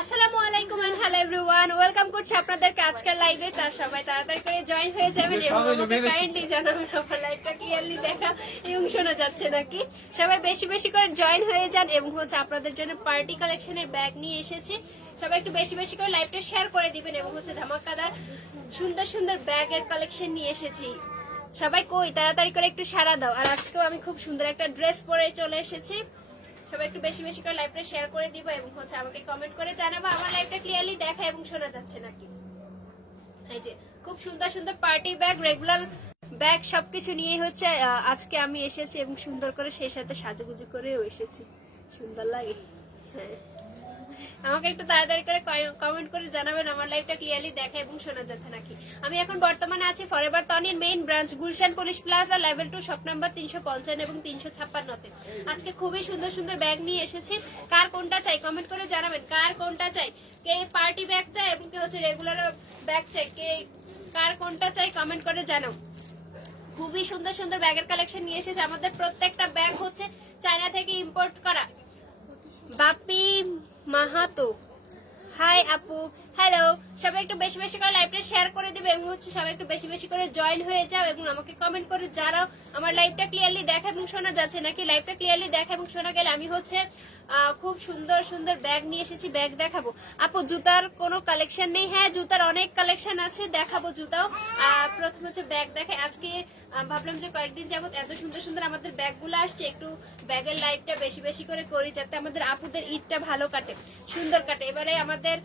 আসসালামু আলাইকুম and hello everyone welcome করছি আপনাদেরকে আজকের লাইভে তার সবাই তাড়াতাড়ি করে জয়েন হয়ে যাবেন এবং আমাকে কাইন্ডলি জানাবেন আমার লাইভটা ক্লিয়ারলি দেখা এবং শোনা যাচ্ছে নাকি? সবাই বেশি বেশি করে জয়েন হয়ে যান এবং হচ্ছে আপনাদের জন্য পার্টি কালেকশনের ব্যাগ নিয়ে এসেছি। সবাই একটু বেশি বেশি করে লাইভটা শেয়ার করে দিবেন এবং হচ্ছে ধামাকাদার সুন্দর সুন্দর ব্যাগের কালেকশন নিয়ে এসেছি। সবাই কই? তাড়াতাড়ি করে একটু সারা দাও। আর আজকেও আমি খুব সুন্দর একটা ড্রেস পরে চলে এসেছি। সবাই একটু বেশি বেশি করে লাইভটা শেয়ার করে দিব এবং হচ্ছে আমাকে কমেন্ট করে জানাব। আমার লাইভটা ক্লিয়ারলি দেখা এবং শোনা যাচ্ছে নাকি? এই যে, খুব সুন্দর সুন্দর পার্টি ব্যাগ রেগুলার ব্যাগ সবকিছু নিয়ে হচ্ছে আজকে আমি এসেছি এবং সুন্দর করে সেই সাথে সাজুগুজু করেও এসেছি। সুন্দর লাগে। হ্যাঁ। আমাকে একটু তাড়াতাড়ি করে কমেন্ট করে জানাবেন, আমার লাইফটা ক্লিয়ারলি দেখা এবং শোনা যাচ্ছে নাকি। আমি এখন বর্তমানে আছি forever তনির main branch Gulshan police plaza level two shop number তিনশো পঞ্চান্ন এবং তিনশো ছাপ্পান্নতে। আজকে খুবই সুন্দর সুন্দর ব্যাগ নিয়ে এসেছি। কার কোনটা চাই কমেন্ট করে জানাবেন। কার কোনটা চাই? কে পার্টি ব্যাগ চাই এবং কে হচ্ছে রেগুলার ব্যাগ চাই কে কার কোনটা চাই কমেন্ট করে জানাও। খুবই সুন্দর সুন্দর ব্যাগের কালেকশন নিয়ে এসেছে। আমাদের প্রত্যেকটা ব্যাগ হচ্ছে চায়না থেকে ইম্পোর্ট করা। বাপি মাহাতো। হাই আপু। হ্যালো সবাই একটু বেশি বেশি করে লাইভটা শেয়ার করে দিবে। এবং হচ্ছে সবাই একটু বেশি বেশি করে জয়েন হয়ে যাও এবং আমাকে কমেন্ট করে যারাও আমার লাইভটা ক্লিয়ারলি দেখা এবং শোনা যাচ্ছে নাকি? লাইভটা ক্লিয়ারলি দেখা এবং শোনা গেলে আমি হচ্ছে খুব সুন্দর সুন্দর ব্যাগ নিয়ে এসেছি, ব্যাগ দেখাবো। আপু, জুতার কোনো কালেকশন নেই? হ্যাঁ জুতার অনেক কালেকশন আছে, দেখাবো জুতাও। প্রথম হচ্ছে ব্যাগ দেখে আজকে ভাবলাম যে কয়েকদিন যাবত এত সুন্দর সুন্দর আমাদের ব্যাগগুলো আসছে, একটু ব্যাগের লাইভটা বেশি বেশি করে করি, যাতে আমাদের আপুদের ঈদটা ভালো কাটে, সুন্দর কাটে। এবারে আমাদের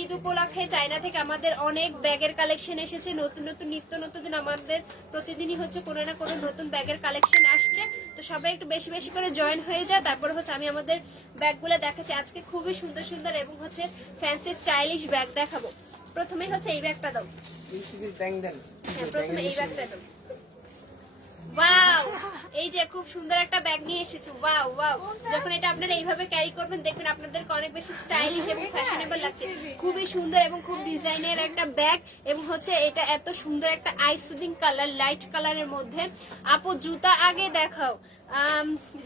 ঈদ উপলক্ষে চায়না থেকে আমাদের অনেক ব্যাগের কালেকশন এসেছে, নতুন নতুন, নিত্য নতুন আমাদের প্রতিদিনই হচ্ছে কোনো না কোনো নতুন ব্যাগের কালেকশন আসছে। তো সবাই একটু বেশি বেশি করে জয়েন হয়ে যায়। তারপরে হচ্ছে আমি আমাদের ব্যাগগুলো দেখাচ্ছি। আজকে খুবই সুন্দর সুন্দর এবং হচ্ছে ফ্যান্সি স্টাইলিশ ব্যাগ দেখাবো। প্রথমে হচ্ছে এই ব্যাগটা দাও। হ্যাঁ প্রথমে এই ব্যাগটা দাও। ওয়াও এই যে খুব সুন্দর একটা ব্যাগ নিয়ে এসেছে। ওয়াও ওয়াও যখন এটা আপনারা এইভাবে ক্যারি করবেন দেখবেন আপনাদের অনেক বেশি স্টাইলিশ এবং ফ্যাশনেবল লাগছে। খুবই সুন্দর এবং খুব ডিজাইনের একটা ব্যাগ এবং হচ্ছে এটা এত সুন্দর একটা আইসুদিং কালার লাইট কালারের মধ্যে। আপু জুতা আগে দেখাও।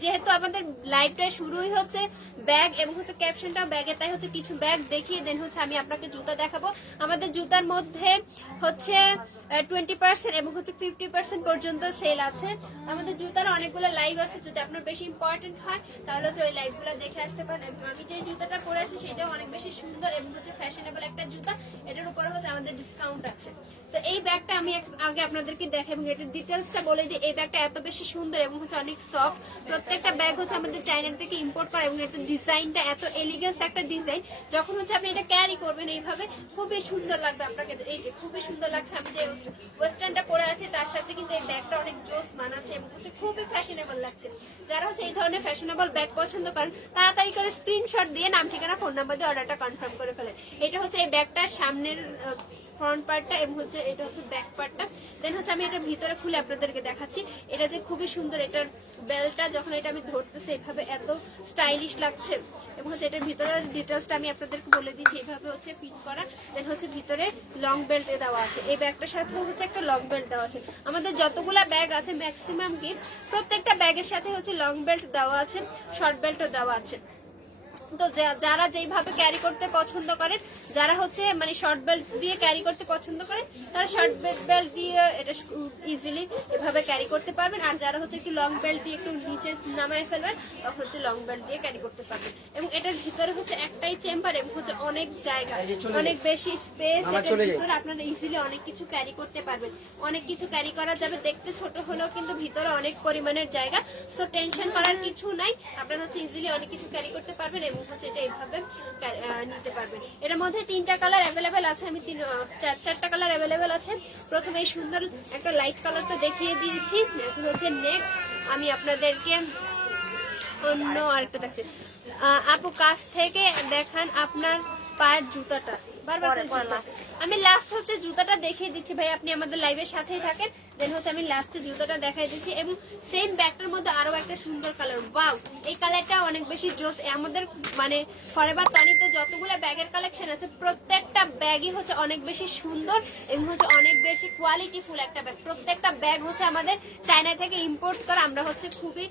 যেহেতু আমাদের লাইভটা শুরুই হচ্ছে ব্যাগ এবং হচ্ছে ক্যাপশনটা ব্যাগে তাই হচ্ছে কিছু ব্যাগ দেখিয়ে দেন হচ্ছে আমি আপনাকে জুতা দেখাবো। আমাদের জুতার মধ্যে হচ্ছে টোয়েন্টি পার্সেন্ট এবং হচ্ছে ফিফটি পার্সেন্ট পর্যন্ত সেল আছে। আমাদের জুতার অনেকগুলো লাইভ আছে, যদি আপনার বেশি ইম্পর্টেন্ট হয়, তাহলে হচ্ছে ওই লাইভগুলো দেখে আসতে পারেন। আমি যে জুতাটা পরেছি, সেটাও অনেক বেশি সুন্দর এবং হচ্ছে ফ্যাশনেবল একটা জুতা। এটার উপরে হচ্ছে আমাদের ডিসকাউন্ট আছে। তো এই ব্যাগটা আমি আগে আপনাদেরকে দেখাই, এবং এটার ডিটেলসটা বলে দিই, এই ব্যাগটা এত বেশি সুন্দর এবং হচ্ছে অনেক সফট। প্রত্যেকটা ব্যাগ হচ্ছে আমাদের চাইনা থেকে ইম্পোর্ট করা এবং এটার ডিজাইনটা এত এলিগেন্স একটা ডিজাইন যখন হচ্ছে আপনি এটা ক্যারি করবেন এইভাবে, খুবই সুন্দর লাগবে আপনাকে। এই যে খুবই সুন্দর লাগছে, আমি যে ওয়েস্টার্নটা পরে আছি, তার সাথে কিন্তু এই ব্যাগটা অনেক জোস মানাচ্ছে এবং হচ্ছে খুবই ফ্যাশনেবল লাগছে। যারা হচ্ছে এই ধরনের ফ্যাশনেবল ব্যাগ পছন্দ করেন, তাড়াতাড়ি করে স্ক্রিনশট দিয়ে নাম, ঠিকানা ফোন নাম্বার দিয়ে অর্ডারটা কনফার্ম করে ফেলেন। এটা হচ্ছে এই ব্যাগটার সামনের ফ্রন্ট পার্টটা এবং হচ্ছে এটা হচ্ছে ব্যাক পার্টটা দেন হচ্ছে আমি এটা ভিতরে খুলে আপনাদেরকে দেখাচ্ছি। এটা যে খুবই সুন্দর এটার বেলটা যখন এটা আমি ধরতেছি, এভাবে এত স্টাইলিশ লাগছে। এবং হচ্ছে এটার ভিতরের ডিটেলসটা আমি আপনাদেরকে বলে দিচ্ছি, এভাবে হচ্ছে পিন করা। দেন হচ্ছে ভিতরে লং বেল্ট দেওয়া আছে। এই ব্যাগটার সাথে হচ্ছে একটা লং বেল্ট দেওয়া আছে। আমাদের যতগুলা ব্যাগ আছে ম্যাক্সিমাম কি প্রত্যেকটা ব্যাগের সাথে হচ্ছে লং বেল্ট দেওয়া আছে শর্ট বেল্টও দেওয়া আছে। তো যা- যারা যেইভাবে ক্যারি করতে পছন্দ করেন যারা হচ্ছে মানে শর্ট বেল্ট দিয়ে ক্যারি করতে পছন্দ করেন তারা শর্ট বেল্ট দিয়ে এটা ইজিলি এভাবে ক্যারি করতে পারবেন। আর যারা হচ্ছে একটু লং বেল্ট দিয়ে একটু নিচে নামায় ফেলবেন তখন হচ্ছে লং বেল্ট দিয়ে ক্যারি করতে পারবেন। এবং এটার ভিতরে হচ্ছে একটাই চেম্বার এবং হচ্ছে অনেক জায়গা অনেক বেশি স্পেস এটার ভিতরে আপনারা ইজিলি অনেক কিছু ক্যারি করতে পারবেন। অনেক কিছু ক্যারি করা যাবে। দেখতে ছোট হলেও কিন্তু ভিতরে অনেক পরিমাণের জায়গা। সো টেনশন করার কিছু নাই। আপনারা হচ্ছে ইজিলি অনেক কিছু ক্যারি করতে পারবেন এবং হচ্ছে এটা এইভাবে নিতে পারবেন এটার মধ্যে তিনটা কালার অ্যাভেলেবেল আছে আমি তিন চার চারটা কালার অ্যাভেলেবেল আছে। প্রথমে এই সুন্দর একটা লাইট কালারটা দেখিয়ে দিয়েছি। এখন হচ্ছে নেক্সট আমি আপনাদেরকে অন্য আরেকটা দেখছি আপু কাছ থেকে দেখান আপনার পায়ের জুতাটা। বারবার আমি লাস্ট হচ্ছে জুতাটা দেখিয়ে দিচ্ছি। ভাই আপনি আমাদের লাইভের সাথেই থাকেন। দেন হচ্ছে আমি লাস্টে জুতোটা দেখাই দিচ্ছি এবং সেম ব্যাগটার মধ্যে আরও একটা সুন্দর কালার ওয়াও এই কালারটা অনেক বেশি জোস আমাদের মানে ফরেভার তনিতে যতগুলো ব্যাগের কালেকশন আছে, প্রত্যেকটা ব্যাগই হচ্ছে অনেক বেশি সুন্দর এবং হচ্ছে অনেক বেশি কোয়ালিটিফুল একটা ব্যাগ প্রত্যেকটা ব্যাগ হচ্ছে আমাদের চায়না থেকে ইম্পোর্ট করা। আমরা হচ্ছে খুবই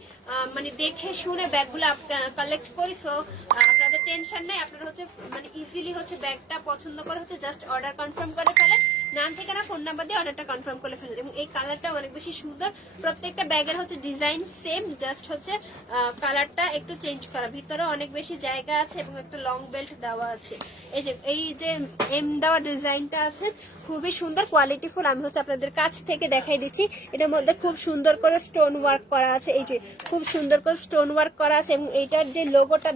মানে দেখে শুনে ব্যাগগুলো কালেক্ট করি। সো আপনাদের টেনশন নেই। আপনারা হচ্ছে মানে ইজিলি হচ্ছে ব্যাগটা পছন্দ করে হচ্ছে জাস্ট অর্ডার কনফার্ম করে ফেলেন। নাম ঠিকানা ফোন নাম্বার দিয়ে অর্ডারটা কনফার্ম করে ফেলেন এবং এই কালারটা অনেক বেশি সুন্দর। প্রত্যেকটা ব্যাগের হচ্ছে ডিজাইন সেম জাস্ট হচ্ছে কালারটা একটু চেঞ্জ করা। ভিতরে অনেক বেশি জায়গা আছে এবং একটা লং বেল্ট দেওয়া আছে। এই যে এই যে এম দেওয়া ডিজাইনটা আছে, খুবই সুন্দর কোয়ালিটিফুল আমি হচ্ছে আপনাদের কাছ থেকে দেখাই দিচ্ছি। এটার মধ্যে খুব সুন্দর করে স্টোন ওয়ার্ক করা আছে। এই যে, খুব সুন্দর করে স্টোন ওয়ার্ক করা আছে এবং এইটার যে লোগোটা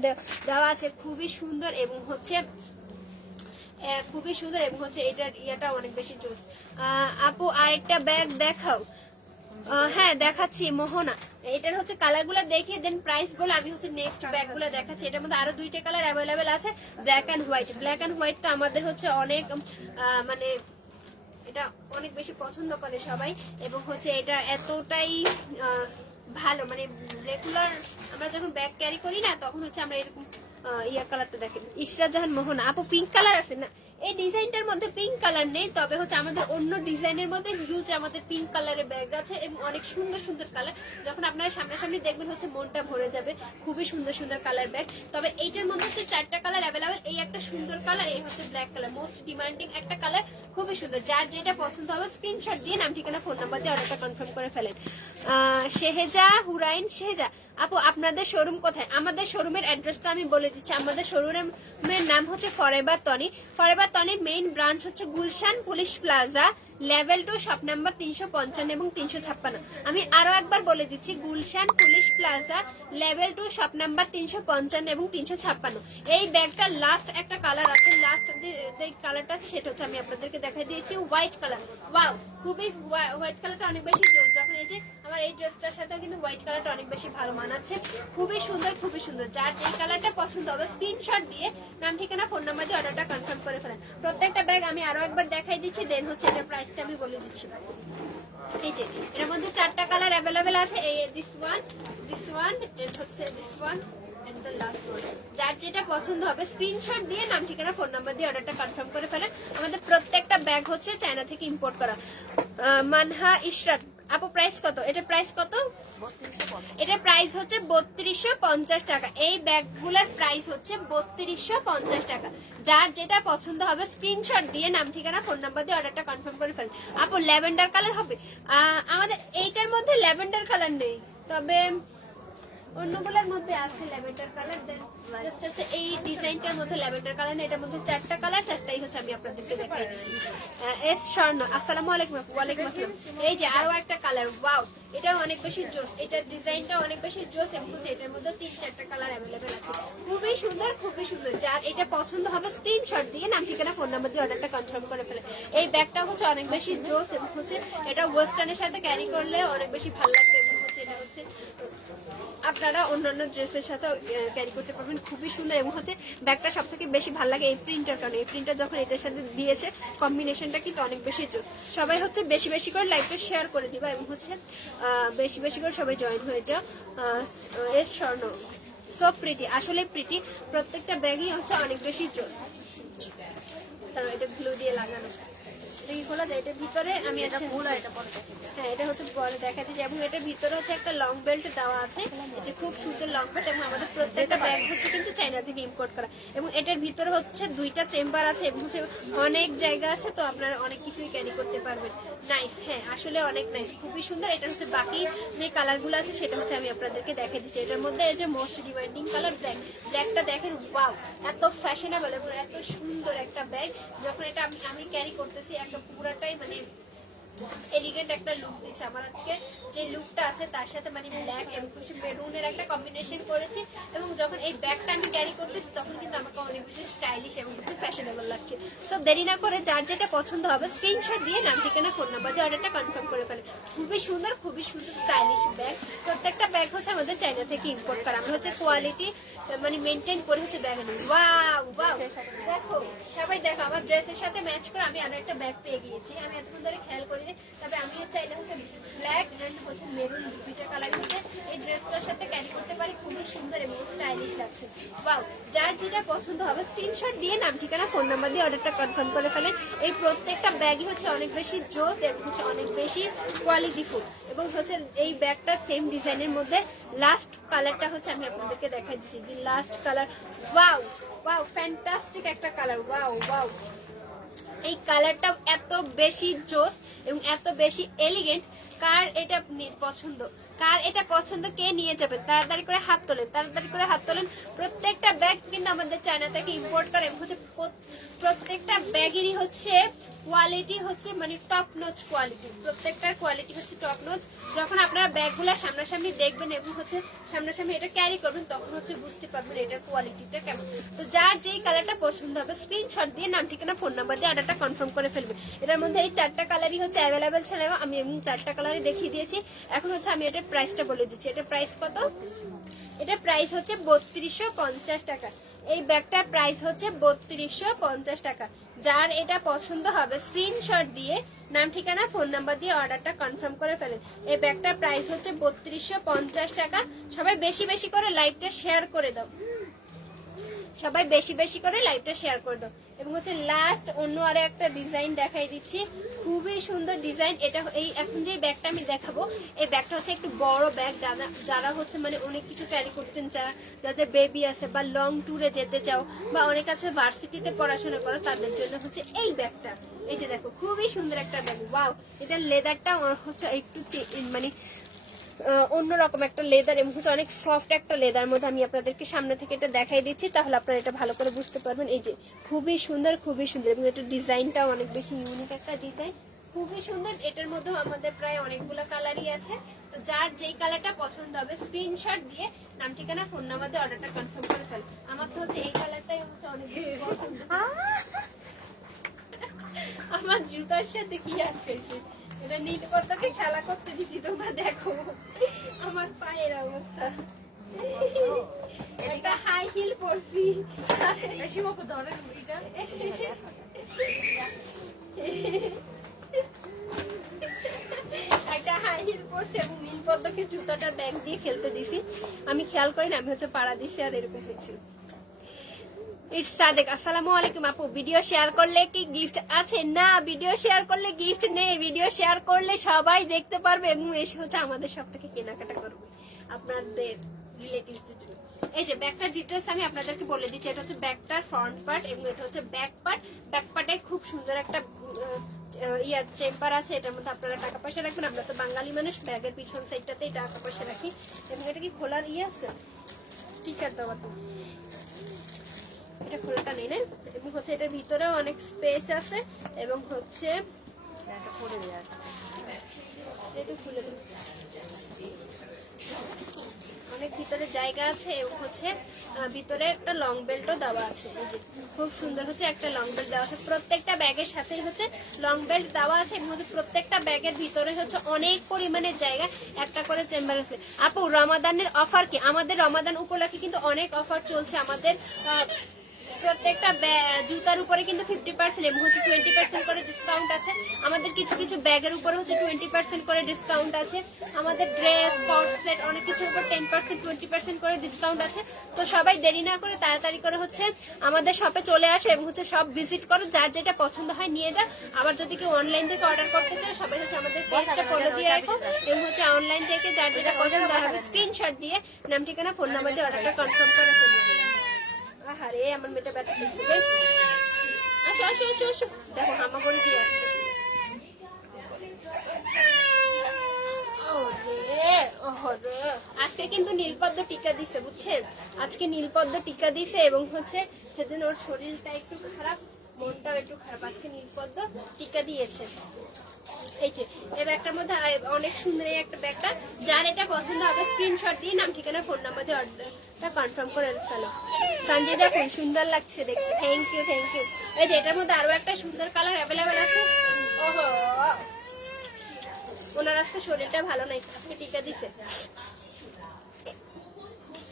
দেওয়া আছে, খুবই সুন্দর এবং হচ্ছে খুবই সুন্দর এবং হচ্ছে এটার ইয়েটা অনেক বেশি জোর আপু আরেকটা ব্যাগ দেখাও। হ্যাঁ দেখাচ্ছি মোহনা। এটার হচ্ছে কালারগুলো দেখিয়ে দেন প্রাইস বলে আমি হচ্ছে নেক্সট ব্যাগগুলো দেখাচ্ছি। এটার মধ্যে আরও দুইটা কালার অ্যাভেলেবেল আছে black and white black and white তো আমাদের হচ্ছে অনেক মানে এটা অনেক বেশি পছন্দ করে সবাই। এবং হচ্ছে এটা এতটাই ভালো মানে রেগুলার আমরা যখন ব্যাগ ক্যারি করি না তখন হচ্ছে আমরা এরকম ইয়া কালারটা দেখেন। ইশরাত জাহান মোহন। আপু পিঙ্ক কালার আছে না? এই ডিজাইনটার মধ্যে পিঙ্ক কালার নেই, তবে হচ্ছে আমাদের অন্য ডিজাইনের মধ্যে হিউজ আমাদের পিঙ্ক কালারের ব্যাগ আছে এবং অনেক সুন্দর সুন্দর কালার যখন আপনারা সামনাসামনি দেখবেন হচ্ছে মনটা ভরে যাবে, খুবই সুন্দর সুন্দর কালার ব্যাগ তবে এইটার মধ্যে হচ্ছে চারটা কালার অ্যাভেলেবেল এই একটা সুন্দর কালার এই হচ্ছে ব্ল্যাক কালার মোস্ট ডিমান্ডিং একটা কালার খুবই সুন্দর। যার যেটা পছন্দ হবে স্ক্রিনশট দিয়ে নাম ঠিকানা ফোন নাম্বার দিয়ে অর্ডারটা কনফার্ম করে ফেলেন। শেহেজা, হুরাইন, শেহেজা আপু, আপনাদের শোরুম কোথায়? আমাদের শোরুমের অ্যাড্রেসটা আমি বলে দিচ্ছি। আমাদের শোরুমের নাম হচ্ছে ফরেভার টনি ফরেভার টনির মেইন ব্রাঞ্চ হচ্ছে Gulshan police plaza level two shop number তিনশো পঞ্চান্ন এবং তিনশো ছাপ্পান্ন। আমি আরও একবার বলে দিচ্ছি, Gulshan police plaza level two shop number তিনশো পঞ্চান্ন এবং তিনশো ছাপ্পান্ন। এই ব্যাগটার লাস্ট একটা কালার আছে। লাস্ট যে কালারটা সেটা হচ্ছে আমি আপনাদেরকে দেখাই দিয়েছি হোয়াইট কালার ওয়াও খুবই হোয়াইট কালারটা অনেক বেশি যখন এই যে, আমার এই ড্রেসটার সাথেও কিন্তু হোয়াইট কালারটা অনেক বেশি ভালো মানাচ্ছে খুবই সুন্দর খুবই সুন্দর। যার যেই কালারটা পছন্দ হবে স্ক্রিনশট দিয়ে নাম, ঠিকানা ফোন নাম্বার দিয়ে অর্ডারটা কনফার্ম করে ফেলেন। প্রত্যেকটা ব্যাগ আমি আরও একবার দেখাই দিচ্ছি দেন হচ্ছে এটার প্রাইসটা আমি বলে দিচ্ছি। এই যে এর মধ্যে চারটা কালার অ্যাভেলেবেল আছে। এই দিস ওয়ান দিস ওয়ান হচ্ছে দিস ওয়ান. যার যেটা পছন্দ হবে স্ক্রিনশট দিয়ে নাম, ঠিকানা ফোন নাম্বার দিয়ে অর্ডারটা কনফার্ম করে ফেলেন। আমাদের প্রত্যেকটা ব্যাগ হচ্ছে চায়না থেকে ইম্পোর্ট করা। মানহা ইশরাত আপু প্রাইস কত? এটা প্রাইস কত? এটা প্রাইস হচ্ছে বত্রিশশো পঞ্চাশ টাকা। এই ব্যাগগুলোর প্রাইস হচ্ছে বত্রিশশো পঞ্চাশ টাকা। যার যেটা পছন্দ হবে স্ক্রিনশট দিয়ে নাম, ঠিকানা ফোন নাম্বার দিয়ে অর্ডারটা কনফার্ম করে ফেলেন আপু ল্যাভেন্ডার কালার হবে? আমাদের, এইটার মধ্যে ল্যাভেন্ডার কালার নেই। তবে অন্যগুলোর মধ্যে আছে ল্যাভেন্ডার কালার দেন জাস্ট হচ্ছে এই ডিজাইনটার মধ্যে ল্যাভেন্ডার কালার এটার মধ্যে চারটা কালার, চারটাই হচ্ছে আমি আপনাদেরকে দেখাই। এস স্বর্ণ, আসসালামু আলাইকুম। ওয়ালাইকুম আসসালাম। এই যে আরও একটা কালার, ওয়াও, এটাও অনেক বেশি জোস, এটার ডিজাইনটা অনেক বেশি জোস, এবং এটার মধ্যে তিন, চারটা কালার অ্যাভেলেবেল আছে। খুবই সুন্দর খুবই সুন্দর। যার এটা পছন্দ হবে স্ক্রিনশট দিয়ে নাম, ঠিকানা ফোন নাম্বার দিয়ে অর্ডারটা কনফার্ম করে ফেলে। এই ব্যাগটা হচ্ছে অনেক বেশি জোস, এবং হচ্ছে এটা ওয়েস্টার্নের সাথে ক্যারি করলে অনেক বেশি ভালো লাগবে, এবং হচ্ছে এটা হচ্ছে আপনারা অন্যান্য ড্রেসের সাথে ক্যারি করতে পারবেন। খুবই সুন্দর এবং হচ্ছে ব্যাগটা সব থেকে বেশি ভালো লাগে এই প্রিন্টার কারণে। এই প্রিন্টার যখন এটার সাথে দিয়েছে কম্বিনেশনটা কিন্তু অনেক বেশি জোস সবাই হচ্ছে বেশি বেশি করে লাইভটা শেয়ার করে দিবা এবং হচ্ছে বেশি বেশি করে সবাই জয়েন হয়ে যাও। এর স্বর্ণ। সব প্রীতি আসলে প্রীতি প্রত্যেকটা ব্যাগই হচ্ছে অনেক বেশি জোস কারণ এটা গ্লু দিয়ে লাগানো। এটা খোলা যায় এটার ভিতরে আমি এটা খোলা এটা পরে হ্যাঁ এটা হচ্ছে পরে দেখা দিচ্ছি এবং এটার ভিতরে হচ্ছে একটা লং বেল্ট দেওয়া আছে এটা খুব সুন্দর লং বেল্ট এবং আমাদের প্রত্যেকটা ব্যাগ হচ্ছে কিন্তু চাইনা থেকে ইম্পোর্ট করা। এবং এটার ভিতরে হচ্ছে দুইটা চেম্বার আছে এবং অনেক জায়গা আছে তো আপনারা অনেক কিছুই ক্যারি করতে পারবেন। নাইস হ্যাঁ আসলে অনেক নাইস খুবই সুন্দর। এটা হচ্ছে বাকি যে কালারগুলো আছে সেটা হচ্ছে আমি আপনাদেরকে দেখে দিচ্ছি। এটার মধ্যে এই যে মোস্ট ডিমান্ডিং কালার ব্ল্যাক ব্ল্যাকটা দেখেন ওয়াও এত ফ্যাশনেবল এবং এত সুন্দর একটা ব্যাগ যখন এটা আমি আমি ক্যারি করতেছি একটা পুরাটাই মানে এলিগেন্ট একটা লুক দিচ্ছে। আমার আজকে যে লুকটা আছে, তার সাথে মানে ব্ল্যাক এবং কিছু মেরুনের একটা কম্বিনেশন করেছি এবং যখন এই ব্যাগটা আমি ক্যারি করতেছি, তখন কিন্তু আমাকে অনেক বেশি স্টাইলিশ এবং কিছু ফ্যাশনেবল লাগছে। তো দেরি না করে যার যেটা পছন্দ হবে স্ক্রিনশট দিয়ে নাম, ঠিকানা ফোন নাম্বার দিয়ে অর্ডারটা কনফার্ম করে ফেলে। খুবই সুন্দর খুবই সুন্দর স্টাইলিশ ব্যাগ প্রত্যেকটা ব্যাগ হচ্ছে আমাদের চাইনা থেকে ইম্পোর্ট করা। আমরা হচ্ছে কোয়ালিটি মানে মেনটেন করে হচ্ছে ব্যাগ আনি। ওয়াও ওয়াও দেখো, সবাই দেখো, আমার ড্রেসের সাথে ম্যাচ করে আমি আরও একটা ব্যাগ পেয়ে গিয়েছি। আমি এতক্ষণ ধরে খেয়াল করি থেকে তবে আমি চাইলে হচ্ছে ব্ল্যাক অ্যান্ড হচ্ছে মেরুন দুইটা কালার হচ্ছে এই ড্রেসটার সাথে ক্যারি করতে পারি খুবই সুন্দর এবং স্টাইলিশ লাগছে বাও যার যেটা পছন্দ হবে স্ক্রিনশট দিয়ে নাম, ঠিকানা ফোন নাম্বার দিয়ে অর্ডারটা কনফার্ম করে ফেলেন। এই প্রত্যেকটা ব্যাগই হচ্ছে অনেক বেশি জোস এবং হচ্ছে অনেক বেশি কোয়ালিটি কোয়ালিটিফুল এবং হচ্ছে এই ব্যাগটা সেম ডিজাইনের মধ্যে লাস্ট কালারটা হচ্ছে আমি আপনাদেরকে দেখাই দিচ্ছি, যে last colour wow wow fantastic একটা কালার ওয়াও ওয়াও এই কালারটা এত বেশি জোস এবং এত বেশি এলিগেন্ট কার এটা পছন্দ? কার এটা পছন্দ, কে নিয়ে যাবেন তাড়াতাড়ি করে হাত তোলেন, তাড়াতাড়ি করে হাত তোলেন। প্রত্যেকটা ব্যাগ কিন্তু আমাদের চায়না থেকে ইম্পোর্ট করে হচ্ছে প্রত- প্রত্যেকটা ব্যাগেরই হচ্ছে কোয়ালিটি হচ্ছে মানে টপ নোচ কোয়ালিটি প্রত্যেকটার কোয়ালিটি হচ্ছে টপ নোচ যখন আপনারা ব্যাগগুলো সামনাসামনি দেখবেন এবং হচ্ছে সামনাসামনি এটা ক্যারি করবেন, তখন হচ্ছে বুঝতে পারবেন এটার কোয়ালিটিটা কেমন। তো যার যেই কালারটা পছন্দ হবে স্ক্রিনশট দিয়ে নাম, ঠিকানা ফোন নাম্বার দিয়ে অর্ডারটা কনফার্ম করে ফেলবেন। এটার মধ্যে এই চারটা কালারই হচ্ছে অ্যাভেলেবেল ছিল আমি এমনি চারটা কালারই দেখিয়ে দিয়েছি। এখন হচ্ছে আমি এটার প্রাইসটা বলে দিচ্ছি। এটা প্রাইস কত? এটা প্রাইস হচ্ছে বত্রিশশো পঞ্চাশ টাকা। এই ব্যাগটার প্রাইস হচ্ছে বত্রিশশো পঞ্চাশ টাকা। যার এটা পছন্দ হবে স্ক্রিনশট দিয়ে, নাম, ঠিকানা ফোন নাম্বার দিয়ে অর্ডারটা কনফার্ম করে ফেলেন। এই ব্যাগটার প্রাইস হচ্ছে বত্রিশশো পঞ্চাশ টাকা। সবাই বেশি বেশি করে লাইভটা শেয়ার করে দাও। সবাই বেশি বেশি করে লাইভটা শেয়ার করে দাও। এবং হচ্ছে লাস্ট অন্য আরও একটা ডিজাইন দেখাই দিচ্ছি। খুবই সুন্দর ডিজাইন এটা এই এখন যে ব্যাগটা আমি দেখাবো, এই ব্যাগটা হচ্ছে একটু বড় ব্যাগ। যারা যারা হচ্ছে মানে অনেক কিছু ক্যারি করতেন চা যাদের বেবি আছে বা লং ট্যুরে যেতে চাও বা অনেক আছে ভার্সিটিতে পড়াশোনা করো, তাদের জন্য হচ্ছে এই ব্যাগটা। এই যে দেখো, খুবই সুন্দর একটা ব্যাগ। ওয়াও এটার লেদারটা হচ্ছে একটু মানে অন্যরকম একটা লেদার এবং হচ্ছে অনেক সফট একটা লেদার মধ্যে আমি আপনাদেরকে সামনে থেকে এটা দেখাই দিচ্ছি তাহলে আপনারা এটা ভালো করে বুঝতে পারবেন। এই যে খুবই সুন্দর খুবই সুন্দর এবং এটার ডিজাইনটাও অনেক বেশি ইউনিক একটা ডিজাইন খুবই সুন্দর এটার মধ্যেও আমাদের প্রায় অনেকগুলো কালারই আছে। তো যার যেই কালারটা পছন্দ হবে স্ক্রিনশট দিয়ে নাম ঠিকানা ফোন নাম্বার দিয়ে অর্ডারটা কনফার্ম করে ফেল। আমার তো হচ্ছে এই কালারটাই হচ্ছে অনেক বেশি পছন্দ। আমার জুতার সাথে কি আর এটা খেলা করতে দিছি তোমরা দেখো। আমার পায়ের অবস্থা। একটা হাই হিল পরছি। একটা হাই হিল পরছি এবং জুতাটা ব্যাগ দিয়ে খেলতে দিছি। আমি খেয়াল করি না আমি হচ্ছে পাড়া দিছি আর এরকম হয়েছিল। সাদেক, আসসালামু আলাইকুম আপু। ভিডিও শেয়ার করলে কি গিফট আছে? না, ভিডিও শেয়ার করলে গিফট নেই। ভিডিও শেয়ার করলে সবাই দেখতে পারবে এসে হচ্ছে আমাদের সব থেকে কেনাকাটা করবে। আপনাদের জন্য। এই যে ডিটেলস আমি আপনাদেরকে বলে দিচ্ছি। এটা হচ্ছে ফ্রন্ট পার্ট এটা হচ্ছে ব্যাক পার্ট ব্যাক পার্টে খুব সুন্দর একটা ইয়ার চেম্বার আছে। এটার মধ্যে আপনারা টাকা পয়সা রাখবেন। আমরা তো বাঙালি মানুষ। ব্যাগের পিছন সাইডটাতেই টাকা পয়সা রাখি। এবং এটা কি খোলার ইয়ে আছে? দেওয়া তো। এটা খোলাটা নেই এবং হচ্ছে এটার ভিতরেও অনেক স্পেস আছে, এবং হচ্ছে। অনেক ভিতরে জায়গা আছে, এবং হচ্ছে ভিতরে একটা লং বেল্টও দেওয়া আছে। খুব সুন্দর হচ্ছে একটা লং বেল্ট দেওয়া আছে। প্রত্যেকটা ব্যাগের সাথেই হচ্ছে লং বেল্ট দেওয়া আছে, এবং হচ্ছে প্রত্যেকটা ব্যাগের ভিতরে হচ্ছে অনেক পরিমাণের জায়গা একটা করে চেম্বার আছে। আপু, রমাদানের অফার কি? আমাদের রমাদান উপলক্ষে কিন্তু অনেক অফার চলছে আমাদের প্রত্যেকটা জুতার উপরে কিন্তু ফিফটি পার্সেন্ট এবং হচ্ছে টোয়েন্টি পার্সেন্ট করে ডিসকাউন্ট আছে। আমাদের কিছু কিছু ব্যাগের উপরে হচ্ছে টোয়েন্টি পার্সেন্ট করে ডিসকাউন্ট আছে। আমাদের ড্রেস স্পট সেট অনেক কিছুর উপর টেন পার্সেন্ট টোয়েন্টি পার্সেন্ট করে ডিসকাউন্ট আছে। তো সবাই দেরি না করে তাড়াতাড়ি করে হচ্ছে আমাদের শপে চলে আসে এবং হচ্ছে সব ভিজিট করো। যার যেটা পছন্দ হয় নিয়ে যা আবার যদি কেউ অনলাইন থেকে অর্ডার করতে চায় সবাই হচ্ছে আমাদের পেজটা ফলো দিয়ে রাখো এবং হচ্ছে অনলাইন থেকে যার যেটা পছন্দ হবে স্ক্রিনশট দিয়ে নাম ঠিকানা ফোন নাম্বার দিয়ে অর্ডারটা কনফার্ম করে ফেলবে আহারে, আমার মেয়েটা ব্যথা পেয়েছে রে। আসো আসো আসো আসো। দেখো, হামা করে দিয়ে আসছে। আজকে কিন্তু নীলপদ্ম টিকা দিছে, বুঝছেন? আজকে নীলপদ্ম টিকা দিছে এবং হচ্ছে সেজন্য ওর শরীরটা একটু খারাপ, মনটাও একটু খারাপ। আজকে নীলপদ্ম টিকা দিয়েছে। এই ব্যাগটার মধ্যে অনেক একটা ব্যাগটা। যার এটা পছন্দ হবে দিয়ে নাম ফোন নাম্বার দিয়ে অর্ডারটা কনফার্ম করে সুন্দর লাগছে থ্যাংক ইউ থ্যাংক ইউ এই মধ্যে একটা সুন্দর কালার অ্যাভেলেবেল আছে। ওনার শরীরটা ভালো নাই, আজকে টিকা দিছে।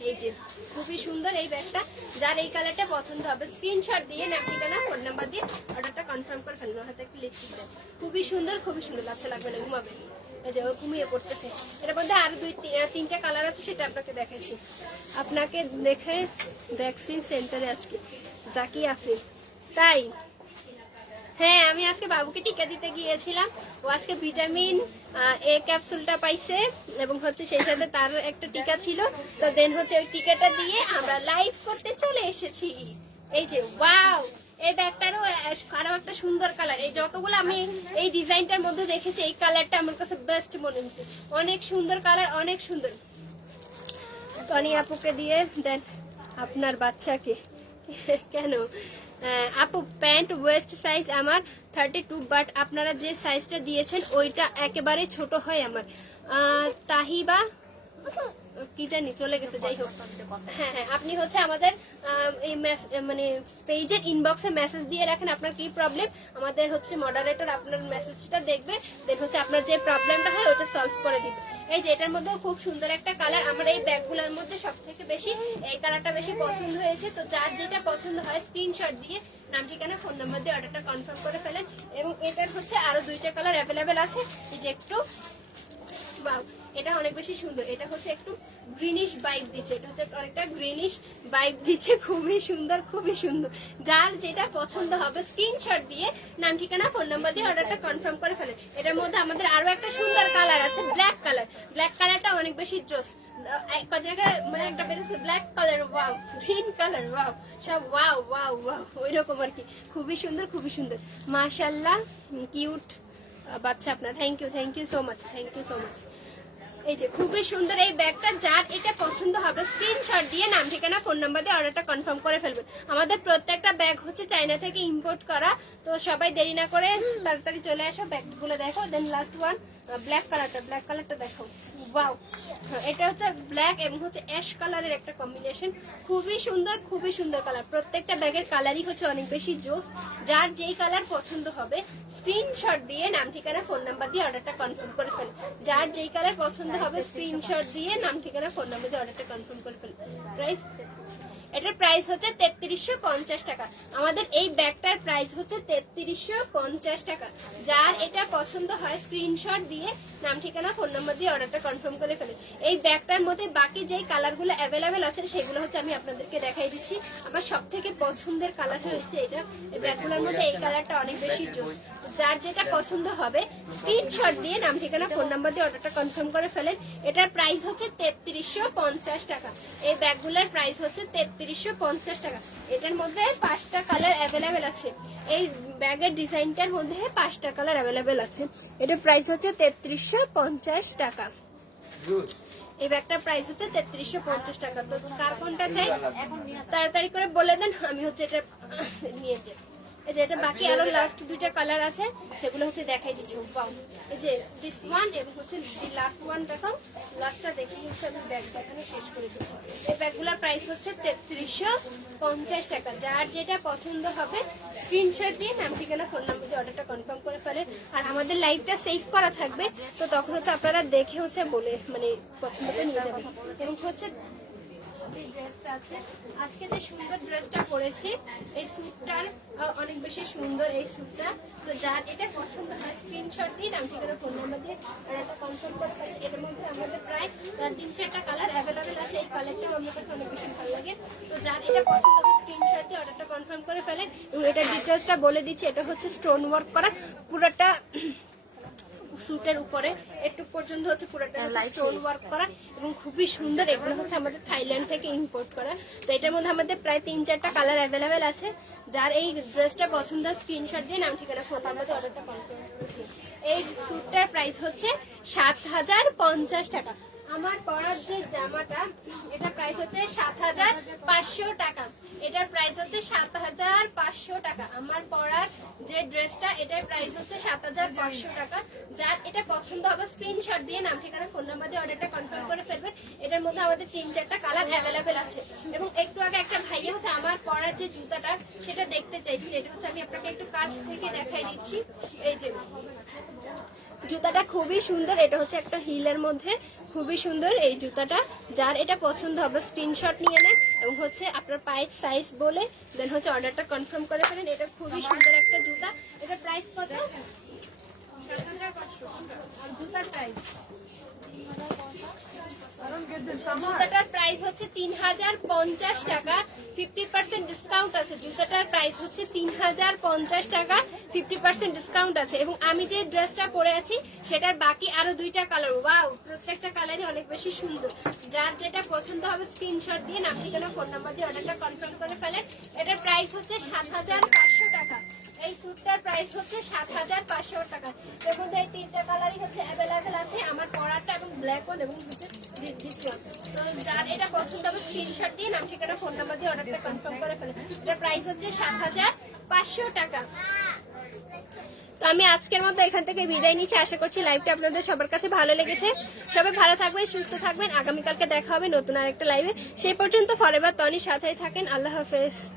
এই যে, খুবই সুন্দর এই ব্যাগটা। যার এই কালারটা পছন্দ হবে স্ক্রিনশট দিয়ে নাম ঠিকানা ফোন নাম্বার দিয়ে অর্ডারটা কনফার্ম করে ফেলুন হাতে একটু লিখতে দেন খুবই সুন্দর খুবই সুন্দর লাগছে, লাগবে না, ঘুমাবে। এই যে ঘুমিয়ে পড়তেছে। এটার মধ্যে আরও দুই তিনটা কালার আছে, সেটা আপনাকে দেখাচ্ছি। আপনাকে দেখে ভ্যাকসিন সেন্টারে আজকে জাকি আফরিন তাই হ্যাঁ আমি আজকে বাবুকে টিকা দিতে গিয়েছিলাম। ও আজকে ভিটামিন এ ক্যাপসুলটা পাইছে এবং হচ্ছে সেই সাথে তার একটা টিকা ছিল। তো দেন হচ্ছে ওই টিকাটা দিয়ে আমরা লাইভ করতে চলে এসেছি। এই যে ওয়াও এই ব্যাগটারও আরও একটা সুন্দর কালার এই যতগুলো আমি এই ডিজাইনটার মধ্যে দেখেছি, এই কালারটা আমার কাছে বেস্ট মনে হয়েছে। অনেক সুন্দর কালার অনেক সুন্দর। টনি আপুকে দিয়ে, দেন আপনার বাচ্চাকে। কেন? আপু, প্যান্ট ওয়েস্ট সাইজ আমার থার্টি টু বাট আপনারা যে সাইজটা দিয়েছেন, ওইটা একেবারে ছোট হয় আমার। তাহিবা কি জানি চলে গেছে যাই হোক। হ্যাঁ হ্যাঁ আপনি হচ্ছে আমাদের এই মানে পেজের ইনবক্সে মেসেজ দিয়ে রাখেন আপনার কি প্রবলেম আমাদের হচ্ছে মডারেটর আপনার মেসেজটা দেখবে দেন হচ্ছে আপনার যে প্রবলেমটা হয় ওটা সলভ করে দিবে। এই যে এটার মধ্যে খুব সুন্দর একটা কালার আমার এই ব্যাগগুলোর মধ্যে সব থেকে বেশি এই কালারটা বেশি পছন্দ হয়েছে। তো যার যেটা পছন্দ হয় স্ক্রিনশট দিয়ে নাম ঠিকানা ফোন নাম্বার দিয়ে অর্ডারটা কনফার্ম করে ফেলেন। এবং এটার হচ্ছে আরও দুইটা কালার অ্যাভেলেবেল আছে। যে একটু Wow, এটা অনেক বেশি সুন্দর। এটা হচ্ছে একটু গ্রিনিশ বাইক দিচ্ছে। এটা হচ্ছে অনেকটা গ্রিনিশ বাইক দিচ্ছে। খুবই সুন্দর খুবই সুন্দর। যার যেটা পছন্দ হবে স্ক্রিনশট দিয়ে নাম, ঠিকানা ফোন নাম্বার দিয়ে অর্ডারটা কনফার্ম করে ফেলে। এটার মধ্যে আমাদের আরও একটা সুন্দর কালার আছে ব্ল্যাক কালার ব্ল্যাক কালারটা অনেক বেশি জোস। মানে একটা ব্ল্যাক কালার গ্রিন কালার সব ওই রকম আর কি। খুবই সুন্দর খুবই সুন্দর। মাশাল্লাহ কিউট বাচ্চা আপনার। Thank you thank you so much thank you so much এই যে খুবই সুন্দর এই ব্যাগটা, যার এটা পছন্দ হবে স্ক্রিনশট দিয়ে নাম, ঠিকানা ফোন নাম্বার দিয়ে অর্ডারটা কনফার্ম করে ফেলবেন আমাদের প্রত্যেকটা ব্যাগ হচ্ছে চায়না থেকে ইম্পোর্ট করা, তো সবাই দেরি না করে তাড়াতাড়ি চলে আসো, ব্যাগগুলো দেখো দেন লাস্ট ওয়ান ব্ল্যাক কালারটা ব্ল্যাক কালারটা দেখো। ওয়াও এটা হচ্ছে ব্ল্যাক এবং হচ্ছে অ্যাশ কালারের একটা কম্বিনেশন খুবই সুন্দর খুবই সুন্দর কালার প্রত্যেকটা ব্যাগের কালারই হচ্ছে অনেক বেশি জোস। যার যেই কালার পছন্দ হবে স্ক্রিনশট দিয়ে নাম, ঠিকানা, ফোন নাম্বার দিয়ে অর্ডারটা কনফার্ম করে ফেলে। যার যেই কালার পছন্দ হবে স্ক্রিনশট দিয়ে, নাম, ঠিকানা, ফোন নাম্বার দিয়ে অর্ডারটা কনফার্ম করে ফেলে। প্রাইস এটার প্রাইস হচ্ছে তেত্রিশশো পঞ্চাশ টাকা। আমাদের এই ব্যাগটার প্রাইস হচ্ছে তেত্রিশশো পঞ্চাশ টাকা। যার এটা পছন্দ হয়, স্ক্রিনশট দিয়ে, নাম, ঠিকানা, ফোন নাম্বার দিয়ে অর্ডারটা কনফার্ম করে ফেলে। এই ব্যাগটার মধ্যে বাকি যেই কালারগুলো অ্যাভেলেবেল আছে, সেগুলো হচ্ছে আমি আপনাদেরকে দেখাই দিচ্ছি। আমার সব থেকে পছন্দের কালার হচ্ছে এটা। এই ব্যাগগুলোর মধ্যে এই কালারটা অনেক বেশি জোর যার যেটা পছন্দ হবে স্ক্রিনশট দিয়ে নাম ঠিকানা ফোন নাম্বার দিয়ে অর্ডারটা কনফার্ম করে ফেলেন। এটার প্রাইস হচ্ছে তেত্রিশশো পঞ্চাশ টাকা। এই ব্যাগগুলোর প্রাইস হচ্ছে তেত্রিশশো পঞ্চাশ টাকা। এটার মধ্যে পাঁচটা কালার অ্যাভেলেবেল আছে। এই ব্যাগের ডিজাইনটার মধ্যে পাঁচটা কালার অ্যাভেলেবেল আছে। এটার প্রাইস হচ্ছে তেত্রিশশো পঞ্চাশ টাকা। এই ব্যাগটার প্রাইস হচ্ছে তেত্রিশশো পঞ্চাশ টাকা। তো কার কোনটা চাই? তাড়াতাড়ি করে বলে দেন আমি হচ্ছে এটা নিয়ে যাই। এই যে এটা বাকি আরও লাস্ট দুইটা কালার আছে, সেগুলো হচ্ছে দেখাই দিচ্ছি বাউ এই যে দিস ওয়ান এবং হচ্ছে লাস্ট ওয়ান দেখাও লাস্টটা দেখে হচ্ছে আমি ব্যাগ দেখানো শেষ করে দিচ্ছি। এই ব্যাগগুলোর প্রাইস হচ্ছে তেত্রিশশো পঞ্চাশ টাকা। যার যেটা পছন্দ হবে স্ক্রিনশট দিয়ে নাম, ঠিকানা ফোন নাম্বার দিয়ে অর্ডারটা কনফার্ম করে ফেলেন আর আমাদের লাইভটা সেভ করা থাকবে, তো তখন হচ্ছে আপনারা দেখে হচ্ছে বলে মানে পছন্দটা নিয়ে যাবেন। এবং হচ্ছে ড্রেসটা আছে। আজকে যে সুন্দর ড্রেসটা পরেছি, এই স্যুটটার অনেক বেশি সুন্দর এই স্যুটটা তো যার এটা পছন্দ হয় স্ক্রিনশট দিয়ে নাম, ঠিকানা ফোন নাম্বার দিয়ে, আর একটা কনফার্ম করে ফেলেন এটার মধ্যে আমাদের প্রায় তিন, চারটা কালার অ্যাভেলেবেল আছে। এই কালারটাও আমার কাছে অনেক বেশি ভালো লাগে। তো যার এটা পছন্দ হবে স্ক্রিনশট দিয়ে অর্ডারটা কনফার্ম করে ফেলেন। এবং এটার ডিটেলসটা বলে দিচ্ছি, এটা হচ্ছে স্টোন ওয়ার্ক করা। পুরোটা স্যুটের উপরে একটু পর্যন্ত হচ্ছে পুরোটা স্টোন ওয়ার্ক করা এবং খুবই সুন্দর এগুলো হচ্ছে আমাদের থাইল্যান্ড থেকে ইম্পোর্ট করা। তো এটার মধ্যে আমাদের প্রায় তিন চারটা কালার অ্যাভেলেবেল আছে। যার এই ড্রেসটা পছন্দ স্ক্রিনশট দিয়ে নাম ঠিকানা ফোন আমাদের অর্ডারটা কনফার্ম এই স্যুটটার প্রাইস হচ্ছে সাত হাজার পঞ্চাশ টাকা। আমার পরার যে জামাটা, এটা প্রাইস হচ্ছে সাত হাজার পাঁচশো টাকা। এটার প্রাইস হচ্ছে সাত হাজার পাঁচশো টাকা। আমার পরার যে ড্রেসটা এটার প্রাইস হচ্ছে সাত হাজার পাঁচশো টাকা। যার এটা পছন্দ হবে স্ক্রিনশট দিয়ে নাম, ঠিকানা ফোন নাম্বার দিয়ে অর্ডারটা কনফার্ম করে ফেলবেন। এটার মধ্যে আমাদের তিন চারটা কালার অ্যাভেলেবেল আছে। এবং একটু আগে একটা ভাইয়া হচ্ছে আমার পরার যে জুতাটা, সেটা দেখতে চাইছি এটা হচ্ছে আমি আপনাকে একটু কাছ থেকে দেখাই দিচ্ছি। এই যে জুতাটা খুবই সুন্দর, এটা হচ্ছে একটা হিলের মধ্যে, খুবই সুন্দর এই জুতাটা। যার এটা পছন্দ হবে, স্ক্রিনশট নিয়ে নেন এবং হচ্ছে আপনার পায়ের সাইজ বলে দেন হচ্ছে অর্ডারটা কনফার্ম করে ফেলেন। এটা খুবই সুন্দর একটা জুতা। এটা প্রাইস কত? জুতার প্রাইস জুতাটার প্রাইস হচ্ছে তিন হাজার পঞ্চাশ টাকা। ফিফটি পার্সেন্ট ডিসকাউন্ট আছে। জুতাটার প্রাইস হচ্ছে তিন হাজার পঞ্চাশ টাকা। ফিফটি পার্সেন্ট ডিসকাউন্ট আছে। এবং আমি যে ড্রেসটা পরে আছি, সেটার বাকি আরও দুইটা কালার ওয়াও প্রত্যেকটা কালারই অনেক বেশি সুন্দর। যার যেটা পছন্দ হবে স্ক্রিনশট দিয়ে নাম ঠিকানা ফোন নাম্বার দিয়ে অর্ডারটা কনফার্ম করে ফেলেন। এটার প্রাইস হচ্ছে সাত হাজার পাঁচশো টাকা। এই স্যুটটার প্রাইস হচ্ছে সাত হাজার পাঁচশো টাকা। এর মধ্যে এই তিনটা কালারই হচ্ছে অ্যাভেলেবেল আছে। আমার পরারটা এবং ব্ল্যাক ওয়ান এবং। তো এটা দিয়ে নাম ঠিকানা ফোন দিয়ে অর্ডারটা কনফার্ম করে প্রাইস হচ্ছে সাত হাজার পাঁচশো টাকা তো আমি আজকের মতো এখান থেকে বিদায় নিচ্ছি আশা করছি লাইভটা আপনাদের সবার কাছে ভালো লেগেছে সবাই ভালো থাকবেন সুস্থ থাকবেন আগামীকালকে দেখা হবে নতুন আরেকটা লাইভে সেই পর্যন্ত ফরেবার তনির সাথেই থাকেন। আল্লাহ হাফেজ।